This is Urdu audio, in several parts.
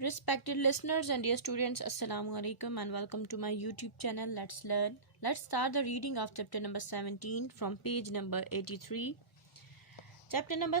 Respected listeners and dear students, Assalamu alaikum and welcome to my YouTube channel. Let's learn. Let's start the reading of chapter number 17 from page number 83. Chapter number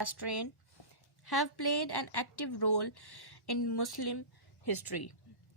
restraint have played an active role in Muslim history.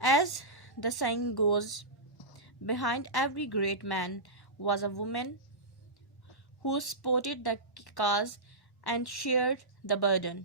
As the saying goes, behind every great man was a woman who supported the cause and shared the burden.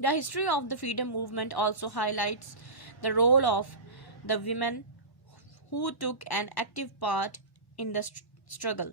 The history of the freedom movement also highlights the role of the women who took an active part in the struggle.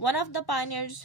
One of the pioneers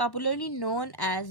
popularly known as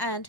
and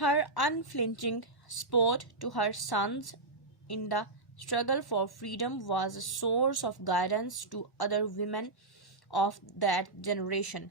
Her unflinching support to her sons in the struggle for freedom was a source of guidance to other women of that generation.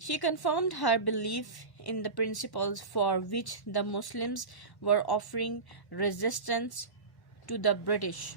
She confirmed her belief in the principles for which the Muslims were offering resistance to the British.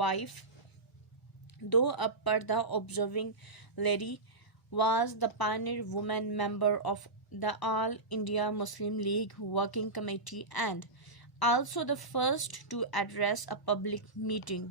wife, though a parda observing lady, was the pioneer woman member of the All India Muslim League Working Committee and also the first to address a public meeting.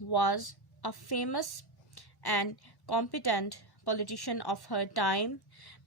was a famous and competent politician of her time.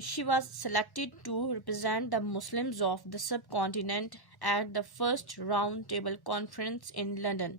She was selected to represent the Muslims of the subcontinent at the first round table conference in London.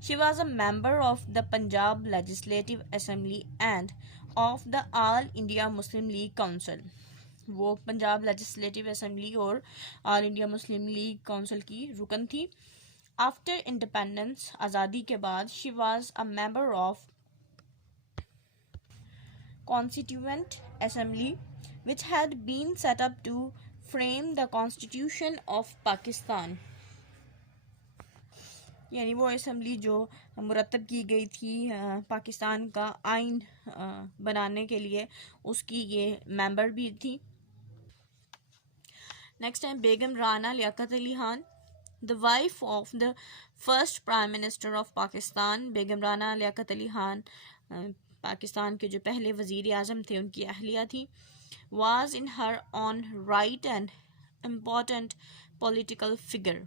She was a member of the Punjab Legislative Assembly and of the All India Muslim League Council. وہ پنجاب لیجسلیٹو اسمبلی اور آل انڈیا مسلم لیگ کونسل کی رکن تھی. آفٹر انڈیپینڈنس آزادی کے بعد she was a member of Constituent Assembly which had been set up to frame the Constitution of Pakistan. یعنی وہ اسمبلی جو مرتب کی گئی تھی پاکستان کا آئین بنانے کے لیے، اس کی یہ ممبر بھی تھی. نیکسٹ ہے بیگم Rana Liaquat Ali Khan, the wife of the first Prime Minister of Pakistan. بیگم رانا لیاقت علی خان پاکستان کے جو پہلے وزیر اعظم تھے ان کی اہلیہ تھی. was in her own right an important political figure.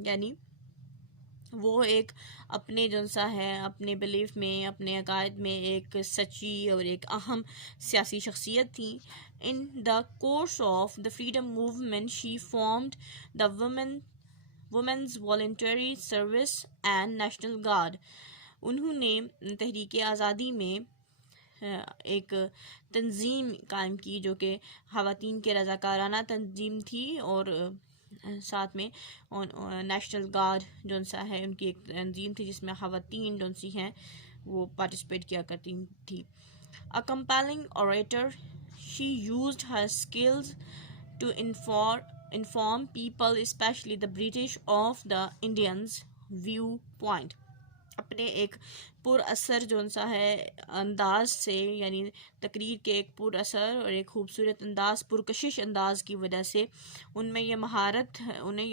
یعنی وہ ایک اپنے جنسا ہے اپنے بلیف میں، اپنے عقائد میں ایک سچی اور ایک اہم سیاسی شخصیت تھی. In the course of the freedom movement she formed the Women's Voluntary Service and National Guard. انہوں نے تحریک آزادی میں ایک تنظیم قائم کی جو کہ خواتین کے رضاکارانہ تنظیم تھی، اور ساتھ میں نیشنل گارڈ جون سا ہے ان کی ایک تنظیم تھی جس میں خواتین جون سی ہیں وہ پارٹیسپیٹ کیا کرتی تھی. A compelling orator, she used her skills to inform people, especially the British, of the Indians' viewpoint. اپنے ایک پر اثر جو سا ہے انداز سے، یعنی تقریر کے ایک پر اثر اور ایک خوبصورت انداز، پرکشش انداز کی وجہ سے انہیں یہ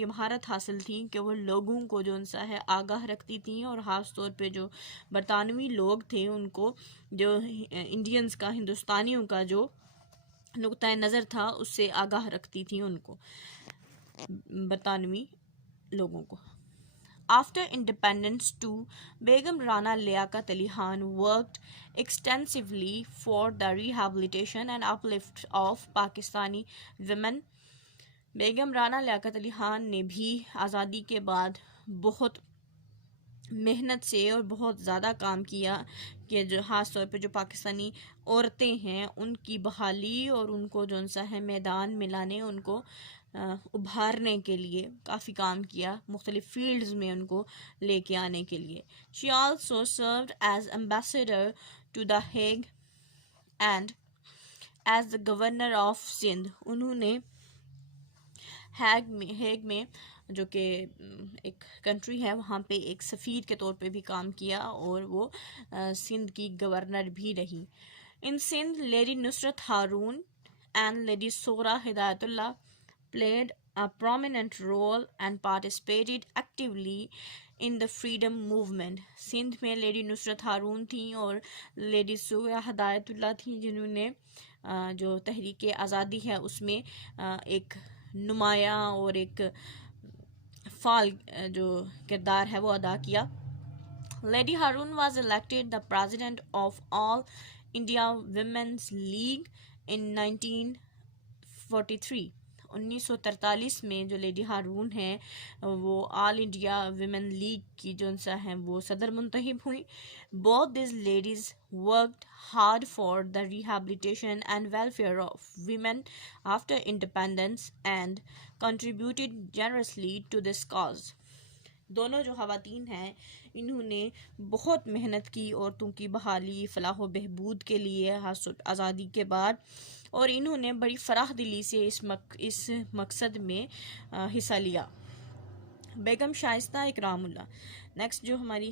مہارت حاصل تھی کہ وہ لوگوں کو جو سا ہے آگاہ رکھتی تھیں، اور خاص طور پہ جو برطانوی لوگ تھے ان کو، جو انڈینز کا، ہندوستانیوں کا جو نقطۂ نظر تھا اس سے آگاہ رکھتی تھیں ان کو، برطانوی لوگوں کو. After independence too, Begum Rana Liaquat Ali Khan worked extensively for the rehabilitation and uplift of Pakistani women. بیگم رانا لیاقت علی خان نے بھی آزادی کے بعد بہت محنت سے اور بہت زیادہ کام کیا کہ جو خاص طور پہ جو پاکستانی عورتیں ہیں ان کی بحالی اور ان کو جو سا ہے میدان میں لانے، ان کو ابھارنے کے لیے کافی کام کیا، مختلف فیلڈز میں ان کو لے کے آنے کے لیے. She also served as ambassador to The Hague and as the governor of Sindh. انہوں نے ہیگ میں جو کہ ایک کنٹری ہے وہاں پہ ایک سفیر کے طور پہ بھی کام کیا، اور وہ سندھ کی گورنر بھی رہی. In Sindh, Lady Nusrat Harun and Lady Sohra Hidayatullah played a prominent role and participated actively in the freedom movement. Sindh میں لیڈی نصرت ہارون تھیں اور لیڈی سہرا ہدایت اللہ تھیں جنہوں نے جو تحریک آزادی ہے اس میں ایک نمایاں اور ایک فعال جو کردار ہے وہ ادا کیا. Lady Harun was elected the president of All India Women's League in 1943. 1943 میں جو لیڈی ہارون ہیں وہ آل انڈیا ویمن لیگ کی جو سا ہیں وہ صدر منتخب ہوئیں. Both these ladies worked hard for the rehabilitation and welfare of women after independence and contributed generously to this cause. دونوں جو خواتین ہیں انہوں نے بہت محنت کی عورتوں کی بحالی، فلاح و بہبود کے لیے آزادی کے بعد، اور انہوں نے بڑی فراخ دلی سے اس مقصد میں حصہ لیا. بیگم شائستہ اکرام اللہ، نیکسٹ جو ہماری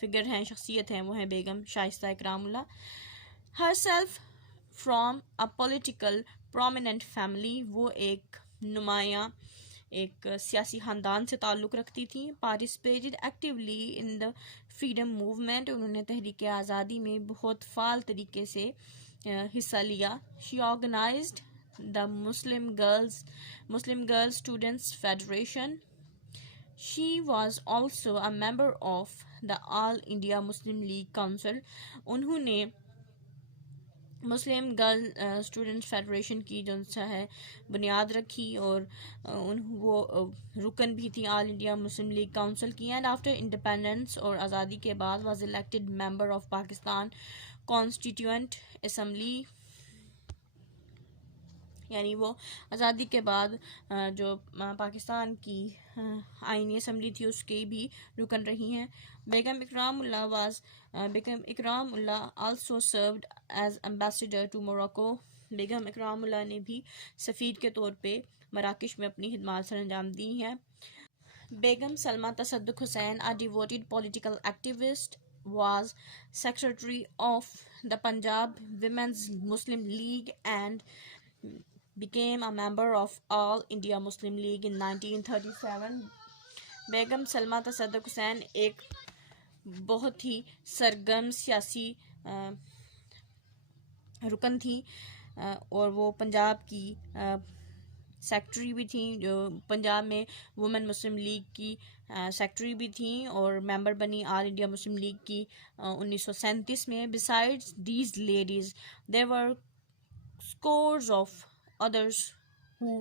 فگر ہیں، شخصیت ہیں، وہ ہیں بیگم شائستہ اکرام اللہ. herself from a political prominent family، وہ ایک نمایاں ایک سیاسی خاندان سے تعلق رکھتی تھیں. participated actively in the freedom movement، انہوں نے تحریک آزادی میں بہت فعال طریقے سے حصہ لیا. she organized the Muslim Girls Students Federation. she was also a member of the All India Muslim League Council. انہوں نے مسلم گرل اسٹوڈنٹس فیڈریشن کی جو ہے بنیاد رکھی، اور وہ رکن بھی تھی آل انڈیا مسلم لیگ کونسل کی. اینڈ آفٹر انڈیپینڈنس، اور آزادی کے بعد، was elected member of Pakistan constituent assembly. یعنی وہ آزادی کے بعد جو پاکستان کی آئینی اسمبلی تھی اس کی بھی رکن رہی ہیں. Begum Ikramullah also served as ambassador to Morocco. Begum اکرام اللہ نے بھی سفیر کے طور پہ مراکش میں اپنی خدمات سر انجام دی ہیں. بیگم سلمہ تصدق حسین, a devoted political activist, was secretary of the Punjab Women's Muslim League and became a member of All India Muslim League in 1937. بیگم سلمہ تصدق حسین ایک بہت ہی سرگرم سیاسی رکن تھی اور وہ پنجاب کی سیکٹری بھی تھیں, جو پنجاب میں وومن مسلم لیگ کی سیکٹری بھی تھیں اور ممبر بنی آل انڈیا مسلم لیگ کی 1937 میں. Besides these ladies, there were scores of others who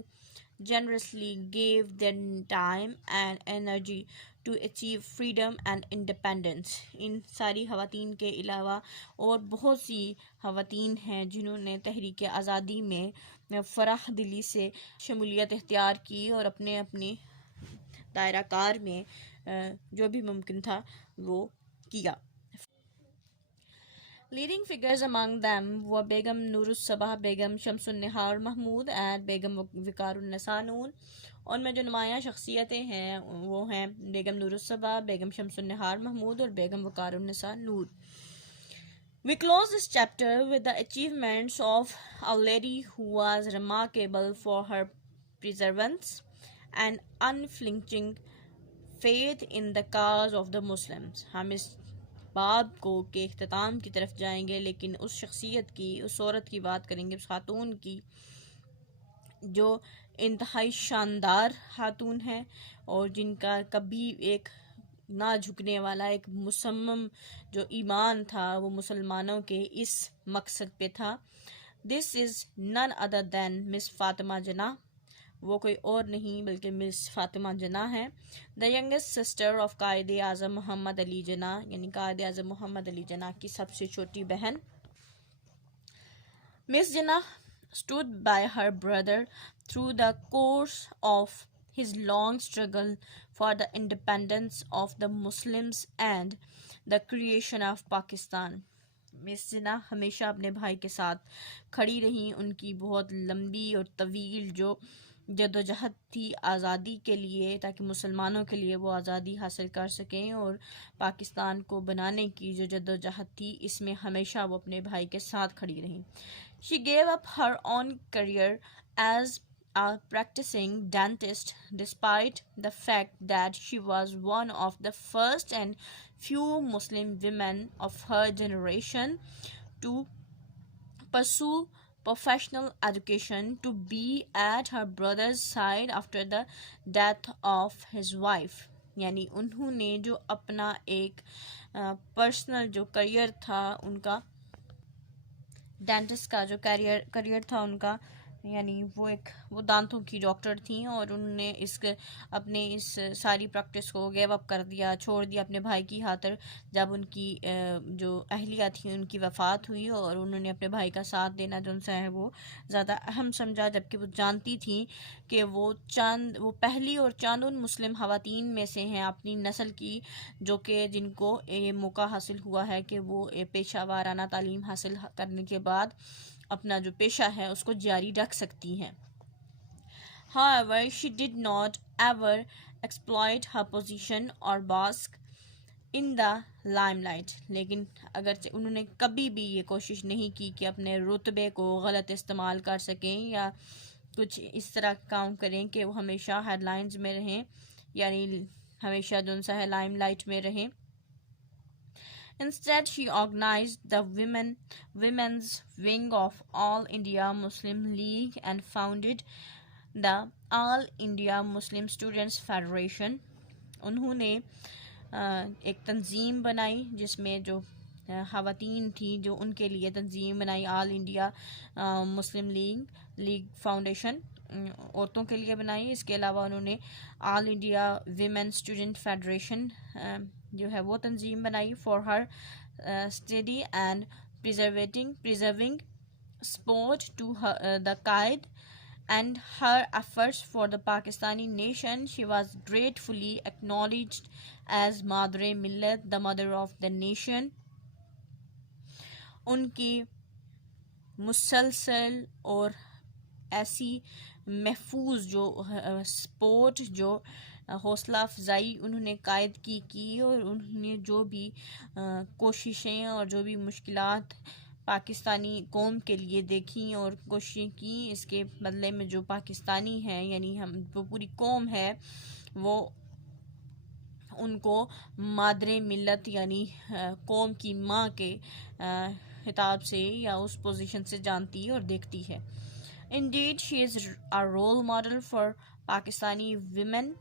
generously gave their time and energy to achieve freedom and independence. ان ساری خواتین کے علاوہ اور بہت سی خواتین ہیں جنہوں نے تحریک آزادی میں فراخ دلی سے شمولیت اختیار کی اور اپنے دائرہ کار میں جو بھی ممکن تھا وہ کیا. Leading figures among them were Begum Nur Sabah, Begum Shamsun Nihar Mahmood and Begum Vikar Nisa Noor. ان میں جو نمایاں شخصیتیں ہیں وہ ہیں بیگم نور الصبا, بیگم شمس النہار محمود اور بیگم وقار النساء نور. We close this chapter with the achievements of a lady who was remarkable for her perseverance and unflinching faith in the cause of the Muslims. ہم اس باب کے اختتام کی طرف جائیں گے, لیکن اس شخصیت کی, اس عورت کی بات کریں گے, اس خاتون کی جو انتہائی شاندار خاتون ہے اور جن کا کبھی ایک نہ جھکنے والا ایک مصمم جو ایمان تھا وہ مسلمانوں کے اس مقصد پہ تھا. This is none other than Miss Fatima جناح. وہ کوئی اور نہیں بلکہ مس فاطمہ جناح ہے. The youngest sister of Quaid Azam محمد علی جناح, یعنی قائد اعظم محمد علی جناح کی سب سے چھوٹی بہن. Miss Jinnah stood by her brother through the course of his long struggle for the independence of the Muslims and the creation of Pakistan. مس جناح ہمیشہ اپنے بھائی کے ساتھ کھڑی رہیں. ان کی بہت لمبی اور طویل جو جدوجہد تھی آزادی کے لیے تاکہ مسلمانوں کے لیے وہ آزادی حاصل کر سکیں, اور پاکستان کو بنانے کی جو جدوجہد تھی اس میں ہمیشہ وہ اپنے بھائی کے ساتھ کھڑی رہیں. She gave up her own career as a practicing dentist despite the fact that she was one of the first and few Muslim women of her generation to pursue professional education, to be at her brother's side after the death of his wife. یعنی انہوں نے جو اپنا ایک پرسنل جو کریئر تھا ان کا, ڈینٹسٹ کا جو کریئر تھا ان کا, یعنی وہ دانتوں کی ڈاکٹر تھیں اور انہوں نے اپنے اس ساری پریکٹس کو گیو اپ کر دیا, چھوڑ دیا اپنے بھائی کی خاطر جب ان کی جو اہلیہ تھیں ان کی وفات ہوئی, اور انہوں نے اپنے بھائی کا ساتھ دینا جو ان سے ہے وہ زیادہ اہم سمجھا, جبکہ وہ جانتی تھیں کہ وہ پہلی اور چاندن مسلم خواتین میں سے ہیں اپنی نسل کی جو کہ جن کو یہ موقع حاصل ہوا ہے کہ وہ پیشہ وارانہ تعلیم حاصل کرنے کے بعد اپنا جو پیشہ ہے اس کو جاری رکھ سکتی ہیں. However, she did not ever exploit her position or bask in the limelight. لیکن اگرچہ انہوں نے کبھی بھی یہ کوشش نہیں کی کہ اپنے رتبے کو غلط استعمال کر سکیں یا کچھ اس طرح کام کریں کہ وہ ہمیشہ ہیڈ لائنز میں رہیں, یعنی ہمیشہ جو ان سا ہے لائم لائٹ میں رہیں. Instead, she organized the women's wing of All India Muslim League and founded the All India Muslim Students Federation. انہوں نے ایک تنظیم بنائی جس میں جو خواتین تھیں جو ان کے لیے تنظیم بنائی, all India Muslim league foundation عورتوں کے لیے بنائی. اس کے علاوہ انہوں نے all India women student federation جو ہے وہ تنظیم بنائی, for her study and preserving support to the Quaid and her efforts for the Pakistani nation. She was gratefully acknowledged as Madre Millat, the mother of the nation. ان کی مسلسل اور ایسی محفوظ جو سپورٹ، جو حوصلہ افزائی انہوں نے قائد کی اور انہوں نے جو بھی کوششیں اور جو بھی مشکلات پاکستانی قوم کے لیے دیکھیں اور کوششیں کی، اس کے بدلے میں جو پاکستانی ہیں یعنی ہم وہ پوری قوم ہے وہ ان کو مادر ملت یعنی قوم کی ماں کے خطاب سے یا اس پوزیشن سے جانتی اور دیکھتی ہے. Indeed, she is a role model for Pakistani women.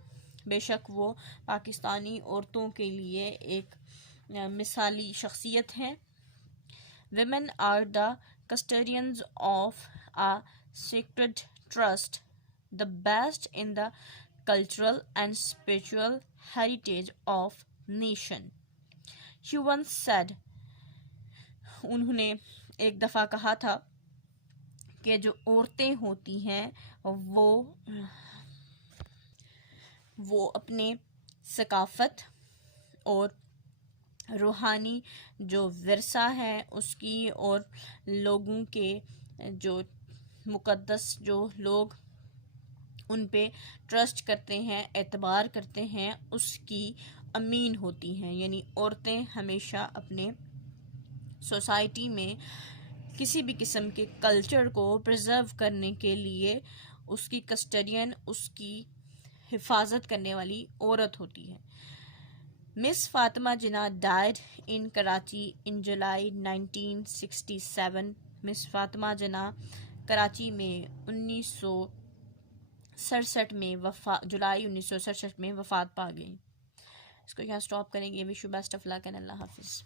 بے شک وہ پاکستانی عورتوں کے لیے ایک مثالی شخصیت ہیں. Women are the custodians of a sacred trust, the best in the cultural and spiritual heritage of nation. She once said, انہوں نے ایک دفعہ کہا تھا کہ جو عورتیں ہوتی ہیں وہ اپنے ثقافت اور روحانی جو ورثہ ہے اس کی اور لوگوں کے جو مقدس جو لوگ ان پہ ٹرسٹ کرتے ہیں، اعتبار کرتے ہیں، اس کی امین ہوتی ہیں. یعنی عورتیں ہمیشہ اپنے سوسائٹی میں کسی بھی قسم کے کلچر کو پرزرو کرنے کے لیے اس کی کسٹڈین، اس کی حفاظت کرنے والی عورت ہوتی ہے. مس فاطمہ جناح died in Karachi in July 1967. مس فاطمہ جناح کراچی میں 1967 میں جولائی 1967 میں وفات پا گئی. اس کو یہاں سٹاپ کریں گے. Wish you best of luck and Allah حافظ.